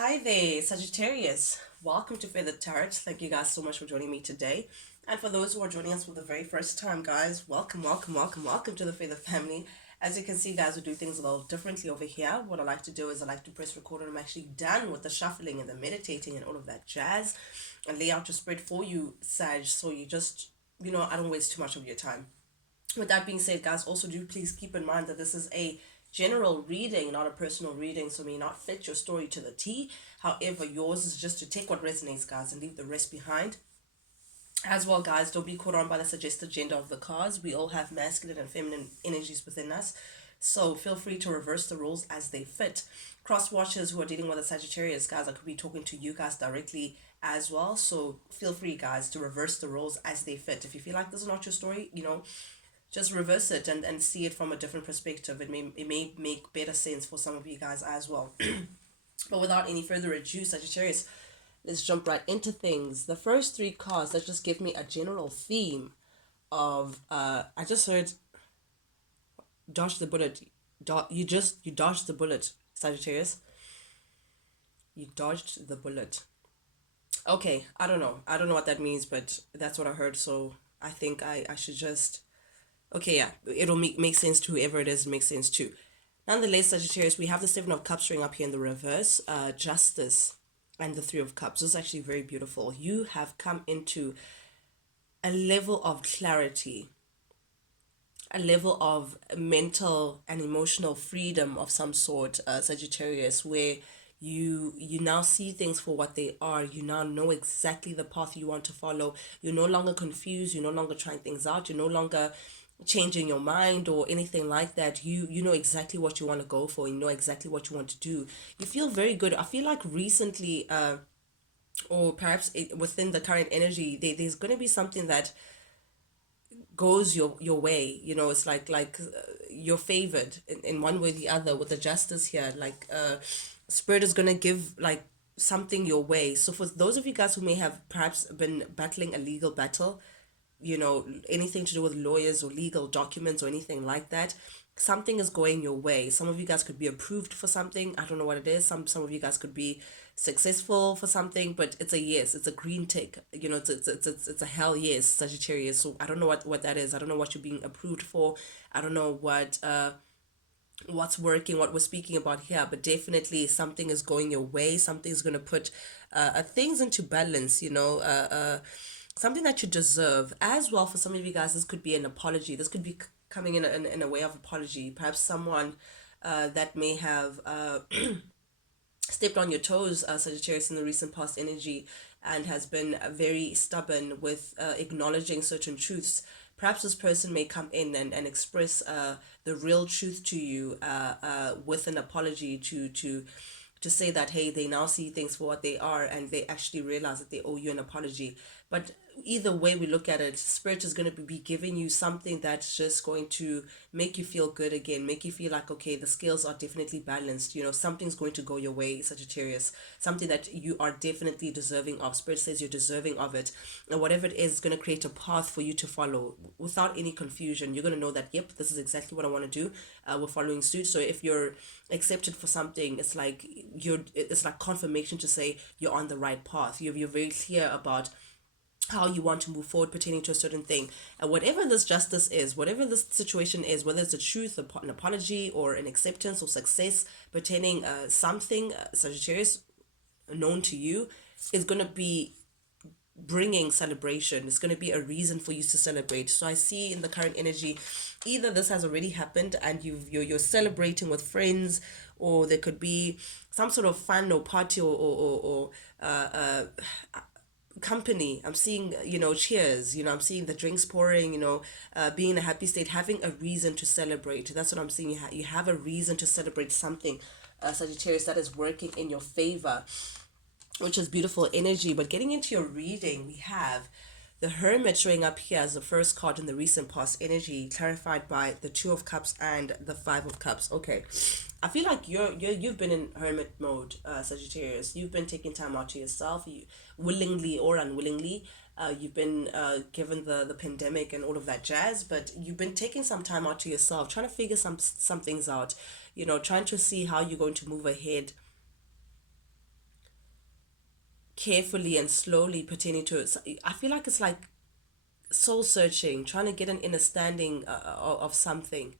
Hi there, Sagittarius. Welcome to Feather Tarot. Thank you guys so much for joining me today. And for those who are joining us for the very first time, guys, welcome to the Feather family. As you can see, guys, we do things a little differently over here. What I like to do is I like to press record and I'm actually done with the shuffling and the meditating and all of that jazz and lay out your spread for you, Sag, so you just, I don't waste too much of your time. With that being said, guys, also do please keep in mind that this is a general reading, not a personal reading, so may not fit your story to the T. However, yours is just to take what resonates, guys, and leave the rest behind. As well, guys, don't be caught on by the suggested gender of the cards. We all have masculine and feminine energies within us, so feel free to reverse the roles as they fit. Cross watchers who are dealing with a Sagittarius, guys, I could be talking to you guys directly as well, so feel free, guys, to reverse the roles as they fit. If you feel like this is not your story, just reverse it and see it from a different perspective. It may make better sense for some of you guys as well. But without any further ado, Sagittarius, let's jump right into things. The first three cards that just give me a general theme of I just heard dodge the bullet. You dodged the bullet, Sagittarius. You dodged the bullet. Okay, I don't know what that means, but that's what I heard. So I think I should just okay, yeah, it'll make sense to whoever it is. It makes sense too. Nonetheless, Sagittarius, we have the Seven of Cups showing up here in the reverse, Justice, and the Three of Cups. This is actually very beautiful. You have come into a level of clarity, a level of mental and emotional freedom of some sort, Sagittarius, where you now see things for what they are. You now know exactly the path you want to follow. You're no longer confused. You're no longer trying things out. You're no longer changing your mind or anything like that. You know exactly what you want to go for. You know exactly what you want to do. You feel very good. I feel like recently, or perhaps within the current energy, there's going to be something that goes your way. It's like you're favored in one way or the other with the justice here. Like spirit is going to give like something your way. So for those of you guys who may have perhaps been battling a legal battle, anything to do with lawyers or legal documents or anything like that, something is going your way. Some of you guys could be approved for something. I don't know what it is. Some of you guys could be successful for something, but it's a yes. It's a green tick. It's a hell yes, Sagittarius. So I don't know what that is. I don't know what you're being approved for. I don't know what's working, what we're speaking about here, but definitely something is going your way. Something's going to put things into balance, something that you deserve as well. For some of you guys, this could be an apology. This could be coming in a way of apology. Perhaps someone that may have stepped on your toes, Sagittarius, in the recent past energy, and has been very stubborn with acknowledging certain truths. Perhaps this person may come in and express the real truth to you with an apology to say that, hey, they now see things for what they are and they actually realize that they owe you an apology. But either way we look at it, spirit is going to be giving you something that's just going to make you feel good again, make you feel like, okay, the scales are definitely balanced. Something's going to go your way, Sagittarius. Something that you are definitely deserving of. Spirit says you're deserving of it, and whatever it is going to create a path for you to follow without any confusion. You're going to know that, yep, this is exactly what I want to do. We're following suit. So if you're accepted for something, it's like confirmation to say you're on the right path. You're very clear about how you want to move forward pertaining to a certain thing. And whatever this justice is, whatever this situation is, whether it's a truth, an apology, or an acceptance or success pertaining something, Sagittarius, known to you, is going to be bringing celebration. It's going to be a reason for you to celebrate. So I see in the current energy, either this has already happened and you're celebrating with friends, or there could be some sort of fun or party or company. I'm seeing, cheers. I'm seeing the drinks pouring. Being in a happy state, having a reason to celebrate. That's what I'm seeing. You have a reason to celebrate something, Sagittarius, that is working in your favor, which is beautiful energy. But getting into your reading, we have the Hermit showing up here as the first card in the recent past energy, clarified by the Two of Cups and the Five of Cups. Okay, I feel like you've been in hermit mode, Sagittarius. You've been taking time out to yourself, you willingly or unwillingly. You've been given the pandemic and all of that jazz, but you've been taking some time out to yourself, trying to figure some things out. Trying to see how you're going to move ahead carefully and slowly pertaining to it. I feel like it's like soul searching, trying to get an understanding of something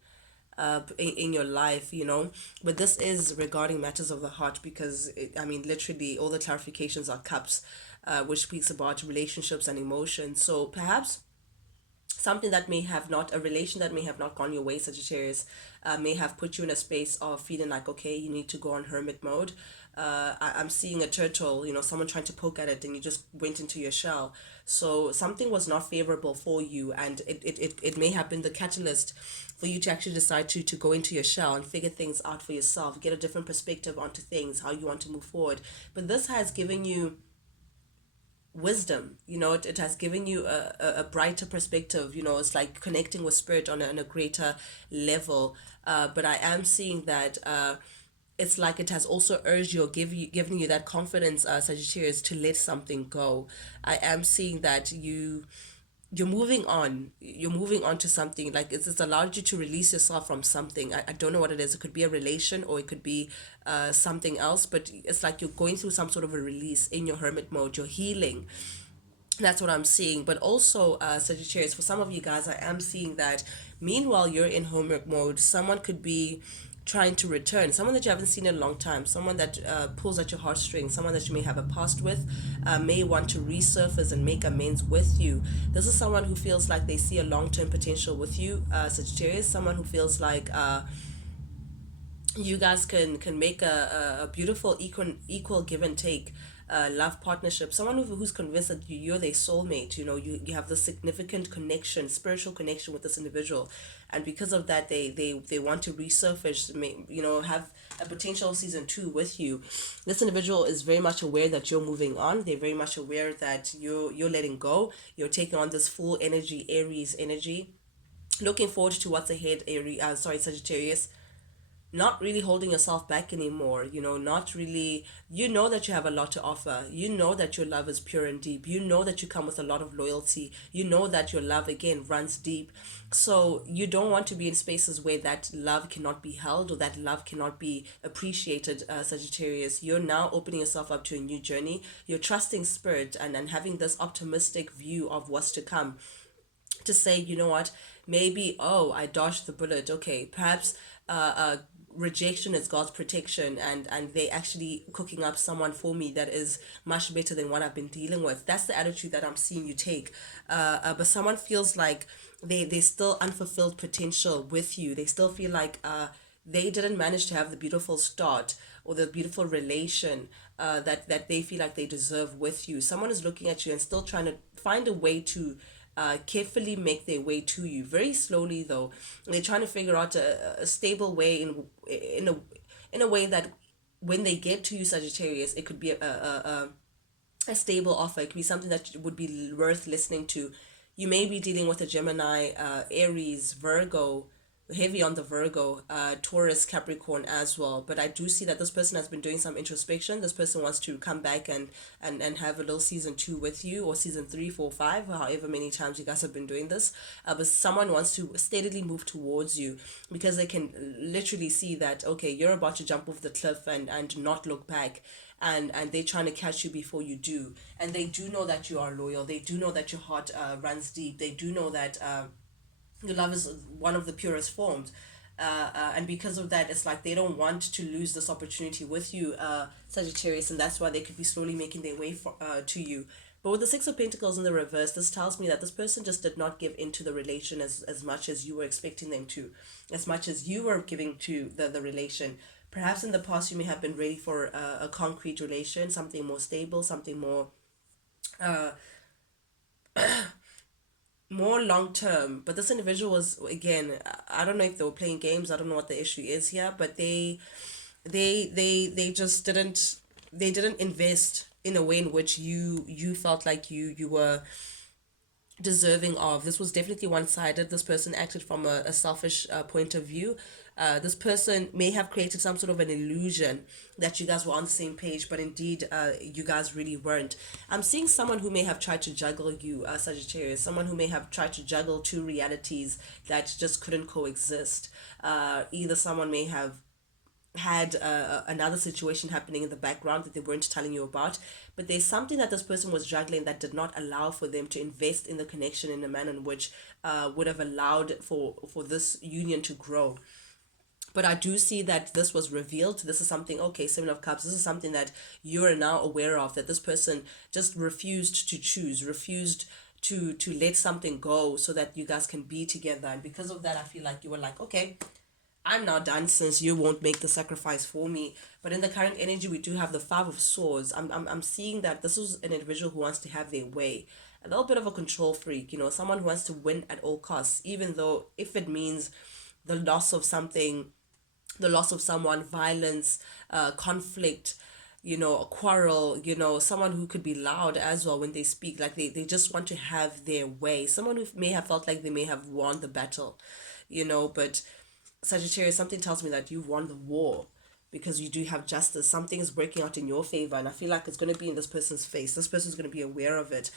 in your life, you know. But this is regarding matters of the heart because, I mean, literally all the clarifications are cups, which speaks about relationships and emotions. So perhaps something that may have not a relation that may have not gone your way, Sagittarius, may have put you in a space of feeling like, okay, you need to go on hermit mode. I'm seeing a turtle, you know, someone trying to poke at it and you just went into your shell. So something was not favorable for you, and it may have been the catalyst for you to actually decide to go into your shell and figure things out for yourself, get a different perspective onto things, how you want to move forward. But this has given you wisdom, you know. It has given you a brighter perspective, you know. It's like connecting with spirit on a greater level. But I am seeing that it's like it has also urged you or giving you that confidence, Sagittarius, to let something go. I am seeing that you're moving on to something. Like it's allowed you to release yourself from something. I don't know what it is. It could be a relation or it could be something else, but it's like you're going through some sort of a release in your hermit mode. You're healing. That's what I'm seeing. But also, Sagittarius, for some of you guys, I am seeing that meanwhile you're in homework mode, someone could be trying to return, someone that you haven't seen in a long time, someone that pulls at your heartstrings, someone that you may have a past with, may want to resurface and make amends with you. This is someone who feels like they see a long-term potential with you, Sagittarius, someone who feels like you guys can make a beautiful equal give and take love partnership. Someone who's convinced that you're their soulmate. You know, you have this significant connection, spiritual connection with this individual, and because of that they want to resurface, you know, have a potential season 2 with you. This individual is very much aware that you're moving on. They're very much aware that you're letting go. You're taking on this full energy, Aries energy, looking forward to what's ahead. Sagittarius, not really holding yourself back anymore, you know, not really. You know that you have a lot to offer. You know that your love is pure and deep. You know that you come with a lot of loyalty. You know that your love, again, runs deep. So you don't want to be in spaces where that love cannot be held or that love cannot be appreciated, Sagittarius. You're now opening yourself up to a new journey. You're trusting spirit and having this optimistic view of what's to come, to say, you know what, maybe, oh, I dodged the bullet. Okay, perhaps rejection is God's protection, and they actually cooking up someone for me that is much better than what I've been dealing with. That's the attitude that I'm seeing you take. But someone feels like they still unfulfilled potential with you. They still feel like they didn't manage to have the beautiful start or the beautiful relation that they feel like they deserve with you. Someone is looking at you and still trying to find a way to carefully make their way to you, very slowly though. They're trying to figure out a stable way in a way that when they get to you, Sagittarius, it could be a stable offer. It could be something that would be worth listening to. You may be dealing with a Gemini, Aries, Virgo, heavy on the Virgo, Taurus, Capricorn as well. But I do see that this person has been doing some introspection. This person wants to come back and have a little season 2 with you, or season 3, 4, 5, however many times you guys have been doing this. But someone wants to steadily move towards you because they can literally see that, okay, you're about to jump off the cliff and not look back. And they're trying to catch you before you do. And they do know that you are loyal. They do know that your heart runs deep. They do know that your love is one of the purest forms. And because of that, it's like they don't want to lose this opportunity with you, Sagittarius, and that's why they could be slowly making their way to you. But with the Six of Pentacles in the reverse, this tells me that this person just did not give into the relation as much as you were expecting them to, as much as you were giving to the relation. Perhaps in the past you may have been ready for a concrete relation, something more stable, something more long term. But this individual was, again, I don't know if they were playing games. I don't know what the issue is here, but they just didn't invest in a way in which you felt like you were deserving of. This was definitely one-sided. This person acted from a selfish point of view. This person may have created some sort of an illusion that you guys were on the same page, but indeed you guys really weren't. I'm seeing someone who may have tried to juggle you, Sagittarius, someone who may have tried to juggle two realities that just couldn't coexist. Either someone may have had another situation happening in the background that they weren't telling you about, but there's something that this person was juggling that did not allow for them to invest in the connection in a manner in which would have allowed for this union to grow. But I do see that this was revealed. This is something, okay, Seven of Cups, this is something that you are now aware of, that this person just refused to choose, refused to let something go so that you guys can be together. And because of that, I feel like you were like, okay, I'm now done since you won't make the sacrifice for me. But in the current energy, we do have the Five of Swords. I'm seeing that this is an individual who wants to have their way. A little bit of a control freak, someone who wants to win at all costs, even though if it means the loss of something, the loss of someone, violence, conflict, a quarrel, someone who could be loud as well when they speak, like they just want to have their way. Someone who may have felt like they may have won the battle, but Sagittarius, something tells me that you've won the war because you do have justice. Something is breaking out in your favor, and I feel like it's going to be in this person's face. This person's going to be aware of it.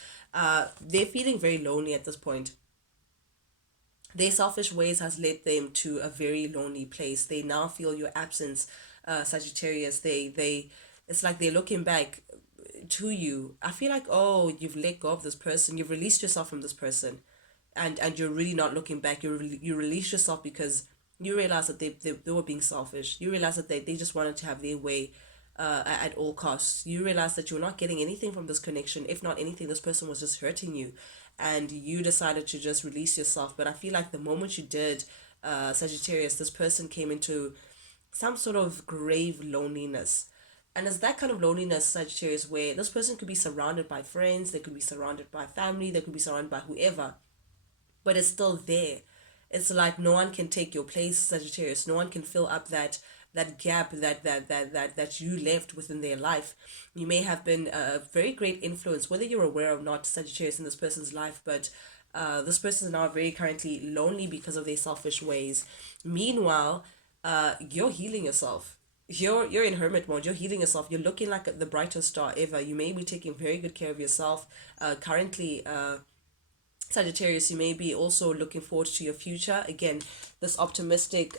They're feeling very lonely at this point. Their selfish ways has led them to a very lonely place. They now feel your absence, Sagittarius. It's like they're looking back to you. I feel like, oh, you've let go of this person. You've released yourself from this person, and you're really not looking back. You release yourself because you realize that they were being selfish. You realize that they just wanted to have their way at all costs. You realize that you're not getting anything from this connection. If not anything, this person was just hurting you, and you decided to just release yourself. But I feel like the moment you did, Sagittarius, this person came into some sort of grave loneliness. And it's that kind of loneliness, Sagittarius, where this person could be surrounded by friends, they could be surrounded by family, they could be surrounded by whoever, but it's still there. It's like no one can take your place, Sagittarius. No one can fill up that gap that you left within their life. You may have been a very great influence, whether you're aware or not, Sagittarius, in this person's life, but this person is now very currently lonely because of their selfish ways. Meanwhile, you're healing yourself. You're in hermit mode. You're healing yourself. You're looking like the brightest star ever. You may be taking very good care of yourself. Currently, Sagittarius, you may be also looking forward to your future. Again, this optimistic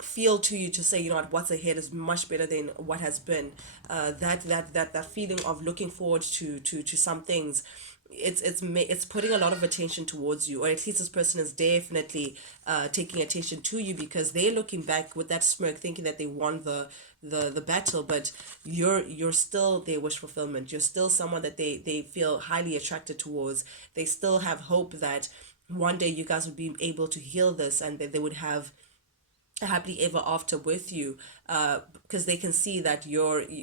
feel to you to say, what's ahead is much better than what has been. That feeling of looking forward to some things. It's putting a lot of attention towards you, or at least this person is definitely taking attention to you because they're looking back with that smirk, thinking that they won the battle, but you're still their wish fulfillment. You're still someone that they feel highly attracted towards. They still have hope that one day you guys would be able to heal this and that they would have happily ever after with you, because they can see that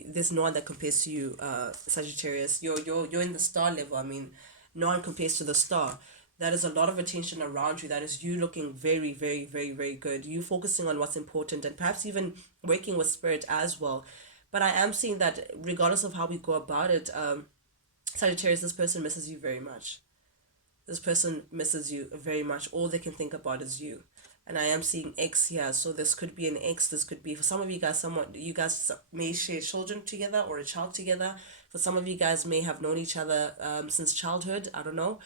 there's no one that compares to you, Sagittarius. You're in the star level. I mean, no one compares to the star. That is a lot of attention around you. That is you looking very, very, very, very good. You focusing on what's important and perhaps even working with spirit as well. But I am seeing that regardless of how we go about it, Sagittarius, this person misses you very much. This person misses you very much. All they can think about is you. And I am seeing X here, so this could be an X. This could be for some of you guys. You guys may share children together or a child together. For some of you guys may have known each other since childhood. I don't know,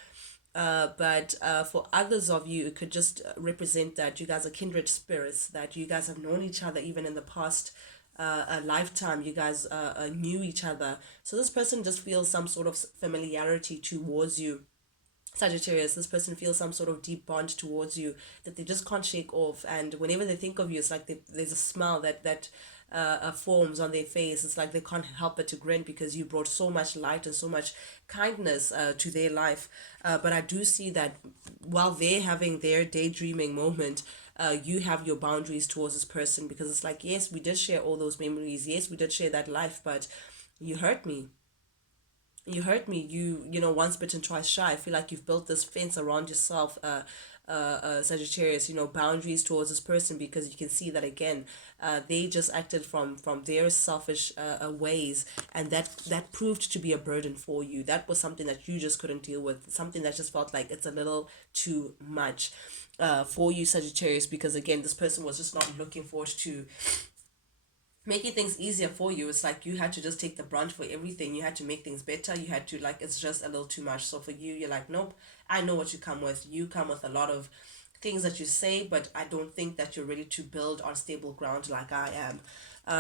but for others of you, it could just represent that you guys are kindred spirits. That you guys have known each other even in the past a lifetime. You guys knew each other. So this person just feels some sort of familiarity towards you, Sagittarius. This person feels some sort of deep bond towards you that they just can't shake off. And whenever they think of you, it's like there's a smile that forms on their face. It's like they can't help but to grin because you brought so much light and so much kindness to their life. But I do see that while they're having their daydreaming moment, you have your boundaries towards this person, because it's like, yes, we did share all those memories. Yes, we did share that life, but you hurt me. Once bitten, twice shy. I feel like you've built this fence around yourself, Sagittarius, boundaries towards this person, because you can see that again, they just acted from their selfish ways, and that proved to be a burden for you. That was something that you just couldn't deal with, something that just felt like it's a little too much for you, Sagittarius, because again, this person was just not looking forward to making things easier for you. It's like you had to just take the brunt for everything. You had to make things better. You had to, like, it's just a little too much. So for you, you're like, nope, I know what you come with. You come with a lot of things that you say, but I don't think that you're ready to build on stable ground like I am.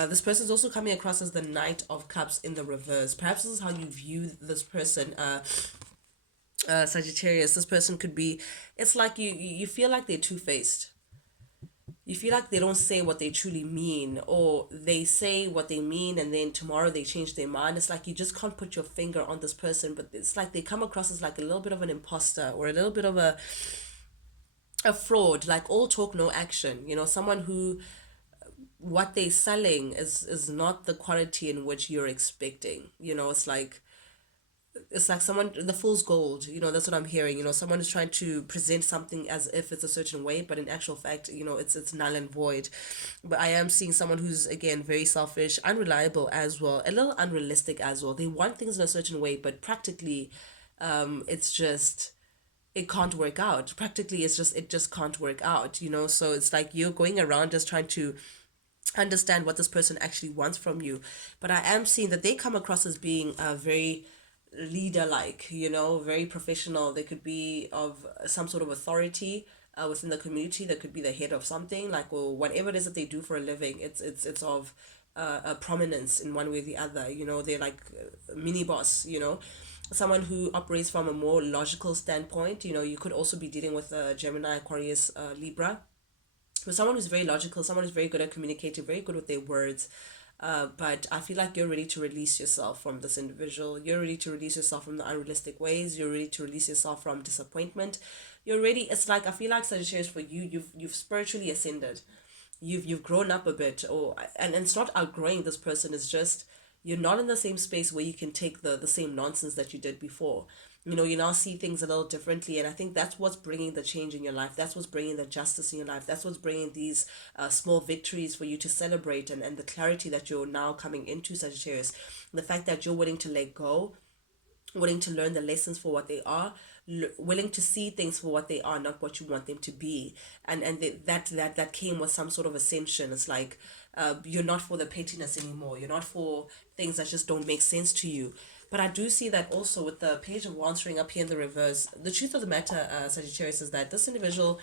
This person is also coming across as the Knight of Cups in the reverse. Perhaps this is how you view this person, Sagittarius. This person could be, it's like you feel like they're two-faced. You feel like they don't say what they truly mean, or they say what they mean and then tomorrow they change their mind. It's like you just can't put your finger on this person, but it's like they come across as like a little bit of an imposter, or a little bit of a fraud, like all talk no action, someone who what they're selling is not the quality in which you're expecting. It's like someone, the fool's gold, that's what I'm hearing. Someone is trying to present something as if it's a certain way, but in actual fact, it's null and void. But I am seeing someone who's, again, very selfish, unreliable as well, a little unrealistic as well. They want things in a certain way, but practically, it's just, it can't work out. Practically, it just can't work out. So it's like you're going around just trying to understand what this person actually wants from you. But I am seeing that they come across as being very leader like, very professional. They could be of some sort of authority within the community. That could be the head of something, like, or whatever it is that they do for a living. It's of a prominence in one way or the other. They're like a mini boss. Someone who operates from a more logical standpoint. You could also be dealing with Gemini, Aquarius, Libra. So someone who's very logical, someone who's very good at communicating, very good with their words. But I feel like you're ready to release yourself from this individual. You're ready to release yourself from the unrealistic ways. You're ready to release yourself from disappointment. You're ready. It's like, I feel like, Sagittarius, for you, you've spiritually ascended. You've grown up a bit, and it's not outgrowing this person. It's just you're not in the same space where you can take the same nonsense that you did before. You now see things a little differently, and I think that's what's bringing the change in your life. That's what's bringing the justice in your life. That's what's bringing these small victories for you to celebrate, and the clarity that you're now coming into, Sagittarius. The fact that you're willing to let go, willing to learn the lessons for what they are, willing to see things for what they are, not what you want them to be. And that came with some sort of ascension. It's like you're not for the pettiness anymore. You're not for things that just don't make sense to you. But I do see that also with the Page of Wands ring up here in the reverse. The truth of the matter, Sagittarius, is that this individual,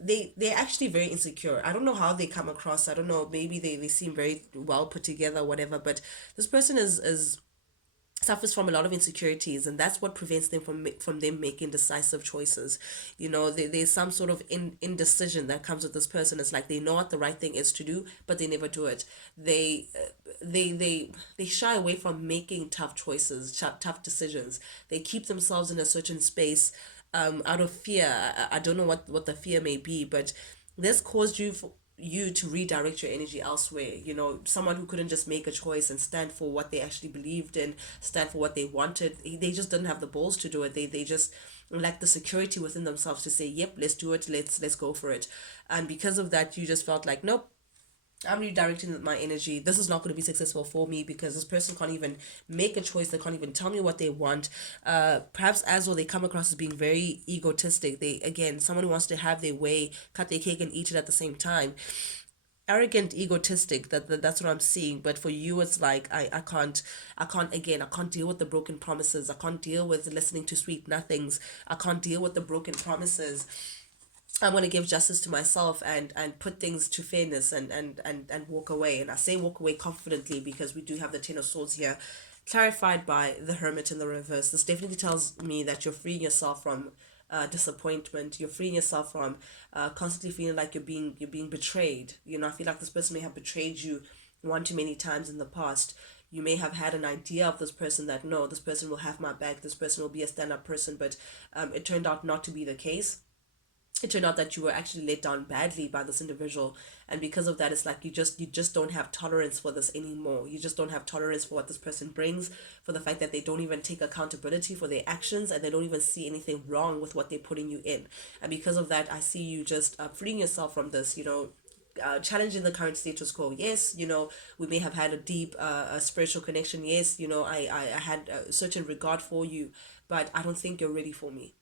they're actually very insecure. I don't know how they come across. I don't know, maybe they seem very well put together, whatever. But this person is suffers from a lot of insecurities, and that's what prevents them from them making decisive choices. There's some sort of indecision that comes with this person. It's like they know what the right thing is to do, but they never do it. They shy away from making tough choices, tough decisions. They keep themselves in a certain space out of fear. I don't know what the fear may be, but this caused you to redirect your energy elsewhere. Someone who couldn't just make a choice and stand for what they actually believed in, stand for what they wanted. They just didn't have the balls to do it. They just lacked the security within themselves to say, yep, let's do it, let's go for it. And because of that, you just felt like, nope, I'm redirecting my energy. This is not going to be successful for me because this person can't even make a choice. They can't even tell me what they want. Perhaps as well, they come across as being very egotistic. They, again, someone who wants to have their way, cut their cake and eat it at the same time. Arrogant, egotistic. That's what I'm seeing. But for you, it's like I can't deal with the broken promises. I can't deal with listening to sweet nothings. I can't deal with the broken promises. I'm going to give justice to myself and put things to fairness and walk away. And I say walk away confidently because we do have the Ten of Swords here, clarified by the Hermit in the reverse. This definitely tells me that you're freeing yourself from disappointment. You're freeing yourself from constantly feeling like you're being betrayed. I feel like this person may have betrayed you one too many times in the past. You may have had an idea of this person that, no, this person will have my back, this person will be a stand-up person, but it turned out not to be the case. It turned out that you were actually let down badly by this individual, and because of that, it's like you just don't have tolerance for this anymore. You just don't have tolerance for what this person brings, for the fact that they don't even take accountability for their actions, and they don't even see anything wrong with what they're putting you in. And because of that, I see you just freeing yourself from this, challenging the current status quo. Yes, we may have had a deep a spiritual connection. Yes, I had a certain regard for you, but I don't think you're ready for me.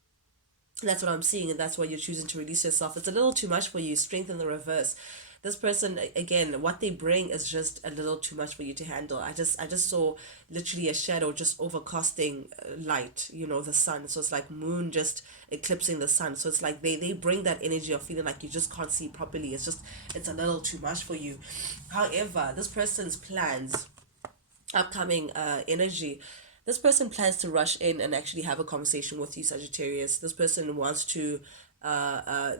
That's what I'm seeing, and that's why you're choosing to release yourself. It's a little too much for you. Strength in the reverse. this person, again, what they bring is just a little too much for you to handle. I just saw literally a shadow just overcasting light, the sun. So it's like moon just eclipsing the sun. So it's like they bring that energy of feeling like you just can't see properly. It's a little too much for you. However, this person's plans, upcoming energy, this person plans to rush in and actually have a conversation with you, Sagittarius. This person wants to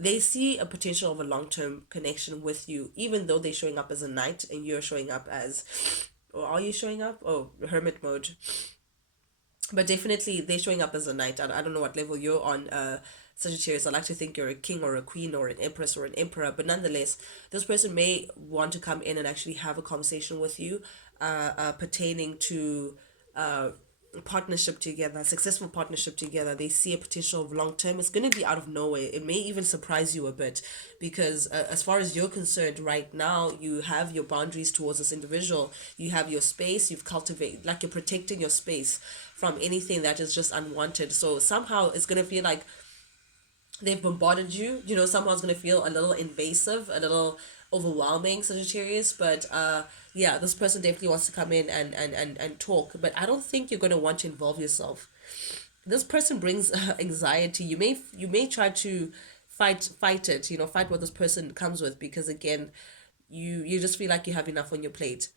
they see a potential of a long-term connection with you, even though they're showing up as a knight and you're showing up as, or are you showing up, oh, hermit mode. But definitely they're showing up as a knight. I don't know what level you're on, Sagittarius. I like to think you're a king or a queen or an empress or an emperor, but nonetheless, this person may want to come in and actually have a conversation with you, pertaining to partnership together, successful partnership together. They see a potential of long term. It's going to be out of nowhere. It may even surprise you a bit because, as far as you're concerned, right now you have your boundaries towards this individual. You have your space. You've cultivated, like, you're protecting your space from anything that is just unwanted. So somehow it's going to feel like they've bombarded you. Somehow it's going to feel a little invasive, a little overwhelming, Sagittarius. But yeah, this person definitely wants to come in and talk. But I don't think you're going to want to involve yourself. This person brings anxiety. You may try to fight it. Fight what this person comes with, because again, you just feel like you have enough on your plate.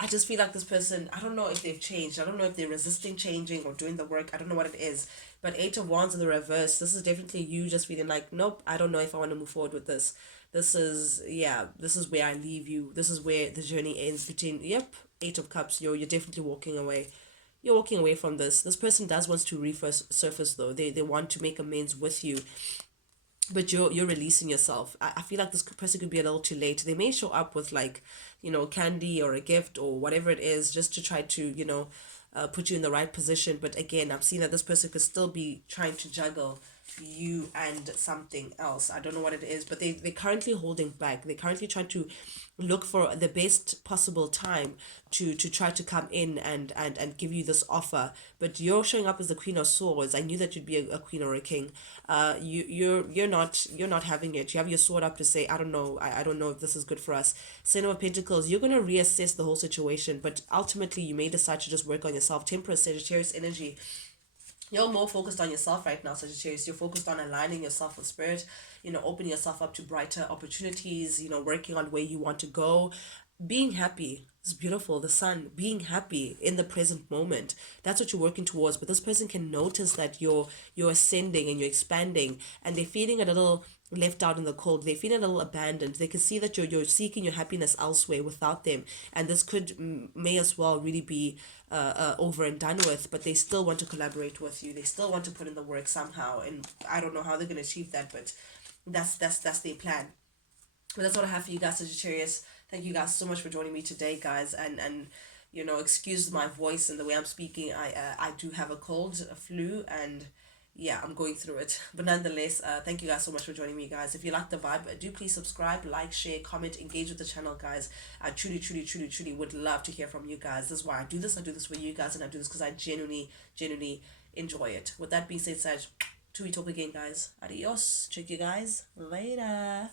I just feel like this person, I don't know if they've changed. I don't know if they're resisting changing or doing the work. I don't know what it is. But Eight of Wands in the reverse, this is definitely you just feeling like, nope, I don't know if I want to move forward with this. This is where I leave you. This is where the journey ends between, yep, Eight of Cups, you're definitely walking away. You're walking away from this. This person does want to resurface though. They want to make amends with you, but you're releasing yourself. I feel like this person could be a little too late. They may show up with, like, candy or a gift or whatever it is, just to try to put you in the right position. But again, I'm seeing that this person could still be trying to juggle you and something else. I don't know what it is, but they're currently holding back. They're currently trying to look for the best possible time to try to come in and give you this offer. But you're showing up as the Queen of Swords. I knew that you'd be a queen or a king. You're not having it. You have your sword up to say, I don't know, I don't know if this is good for us. Seven of Pentacles, you're going to reassess the whole situation, but ultimately you may decide to just work on yourself. Temperance, Sagittarius energy, you're more focused on yourself right now, Sagittarius. You're focused on aligning yourself with spirit, opening yourself up to brighter opportunities, working on where you want to go, being happy. It's beautiful. The sun, being happy in the present moment. That's what you're working towards. But this person can notice that you're ascending and you're expanding, and they're feeling a little left out in the cold. They feel a little abandoned. They can see that you're seeking your happiness elsewhere without them, and this could may as well really be over and done with. But they still want to collaborate with you. They still want to put in the work somehow, and I don't know how they're going to achieve that, but that's their plan. But that's what I have for you guys, Sagittarius. Thank you guys so much for joining me today, guys, and excuse my voice and the way I'm speaking. I do have a cold, a flu, and yeah, I'm going through it. But nonetheless, thank you guys so much for joining me, guys. If you like the vibe, do please subscribe, like, share, comment, engage with the channel, guys. I truly, truly, truly, truly would love to hear from you guys. This is why I do this. I do this for you guys, and I do this because I genuinely, genuinely enjoy it. With that being said, Sag, till we talk again, guys. Adios. Check you guys later.